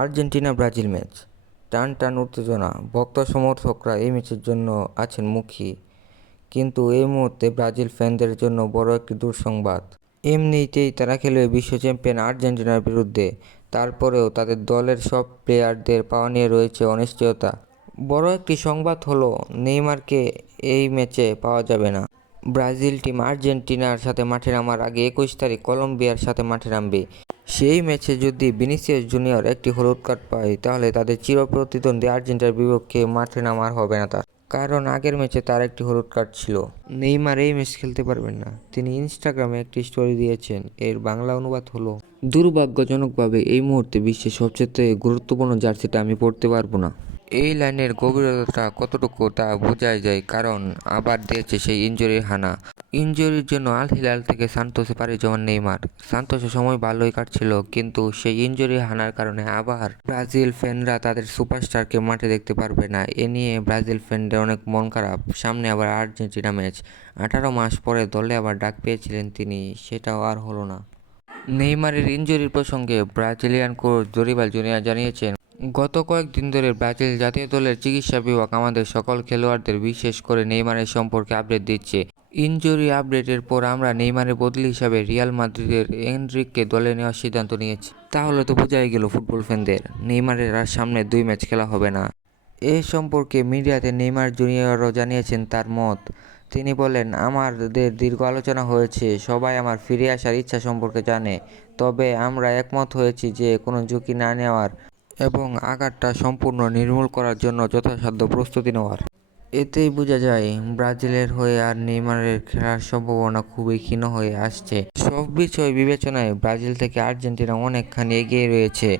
Argentina Brazil match, টান টান উত্তেজনা। ভক্ত সমর্থকরা এই ম্যাচের জন্য আছেন মুখী, কিন্তু এই মুহূর্তে ব্রাজিল ফ্যানদের জন্য বড় একটি দুঃসংবাদ। এমনিতেই তারা খেলবে বিশ্ব চ্যাম্পিয়ন আর্জেন্টিনার বিরুদ্ধে, তারপরেও তাদের দলের সব প্লেয়ারদের পাওয়া নিয়ে রয়েছে অনিশ্চয়তা। বড় একটি সংবাদ হলো, নেইমারকে এই ম্যাচে পাওয়া যাবে না। ব্রাজিল টিম আর্জেন্টিনার সাথে মাঠে নামার আগে 21 তারিখ কলম্বিয়ার সাথে মাঠে নামবে। সেই ম্যাচে যদি ভিনিসিয়াস জুনিয়র একটি হলুদ কার্ড পায়, তাহলে তাদের চিরপ্রতিদ্বন্দ্বী আর্জেন্টিনার বিপক্ষে মাঠে নামার হবে না তার, কারণ আগের ম্যাচে তার একটি হলুদ কার্ড ছিল। নেইমার এই ম্যাচ খেলতে পারবেন না। তিনি ইনস্টাগ্রামে একটি স্টোরি দিয়েছেন, এর বাংলা অনুবাদ হলো, দুর্ভাগ্যজনকভাবে এই মুহূর্তে বিশ্বের সবচেয়ে গুরুত্বপূর্ণ জার্সিটা আমি পরতে পারবো না। এই লাইনের গভীরতা কতটুকু তা বোঝাই যায়, কারণ আবার দিয়েছে সেই ইনজুরির হানা। ইনজুরির জন্য আল হিলাল থেকে সান্তোসে পাড়ি জমান নেইমার। সান্তোসে সময় ভালোই কাটছিল, কিন্তু সেই ইনজুরির হানার কারণে আবার ব্রাজিল ফ্যানরা তাদের সুপারস্টারকে মাঠে দেখতে পারবে না। এ নিয়ে ব্রাজিল ফ্যানদের অনেক মন খারাপ। সামনে আবার আর্জেন্টিনা ম্যাচ। 18 মাস পরে দলে আবার ডাক পেয়েছিলেন তিনি, সেটাও আর হলো না। নেইমারের ইনজুরির প্রসঙ্গে ব্রাজিলিয়ান কোচ দরিবাল জুনিয়র জানিয়েছেন, গত কয়েকদিন ধরে ব্রাজিল জাতীয় দলের চিকিৎসা বিভাগ আমাদের সকল খেলোয়াড়দের, বিশেষ করে নেইমারের সম্পর্কে আপডেট দিচ্ছে। ইনজুরি আপডেটের পর আমরা নেইমারের বদলি হিসাবে রিয়াল মাদ্রিদের এনরিককে দলে নেওয়ার সিদ্ধান্ত নিয়েছি। তাহলে তো বোঝাই গেল ফুটবল ফ্যানদের, নেইমারের আর সামনে 2 ম্যাচ খেলা হবে না। এ সম্পর্কে মিডিয়াতে নেইমার জুনিয়রও জানিয়েছেন তার মত। তিনি বলেন, আমাদের দীর্ঘ আলোচনা হয়েছে, সবাই আমার ফিরে আসার ইচ্ছা সম্পর্কে জানে, তবে আমরা একমত হয়েছি যে কোনো ঝুঁকি না নেওয়ার এবং আঘাতটা সম্পূর্ণ নির্মূল করার জন্য যথাসাধ্য প্রস্তুতি নেওয়ার। এতেই বোঝা যায় ব্রাজিলের হয়ে আর নেইমারের খেলার সম্ভাবনা খুবই ক্ষীণ হয়ে আসছে। সব বিষয় বিবেচনায় ব্রাজিল থেকে আর্জেন্টিনা অনেকখানি এগিয়ে রয়েছে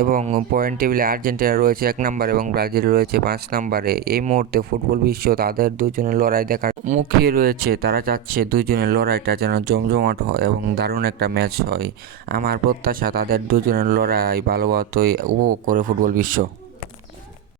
এবং পয়েন্ট টেবিলে আর্জেন্টিনা রয়েছে 1 নম্বরে এবং ব্রাজিল রয়েছে 5 নম্বরে। এই মুহূর্তে ফুটবল বিশ্ব তাদের দুজনের লড়াই দেখার মুখে রয়েছে। তারা চাচ্ছে দুজনের লড়াইটা যেন জমজমাট হয় এবং দারুণ একটা ম্যাচ হয়। আমার প্রত্যাশা তাদের দুজনের লড়াই ভালোভাবেই উপভোগ করে ফুটবল বিশ্ব।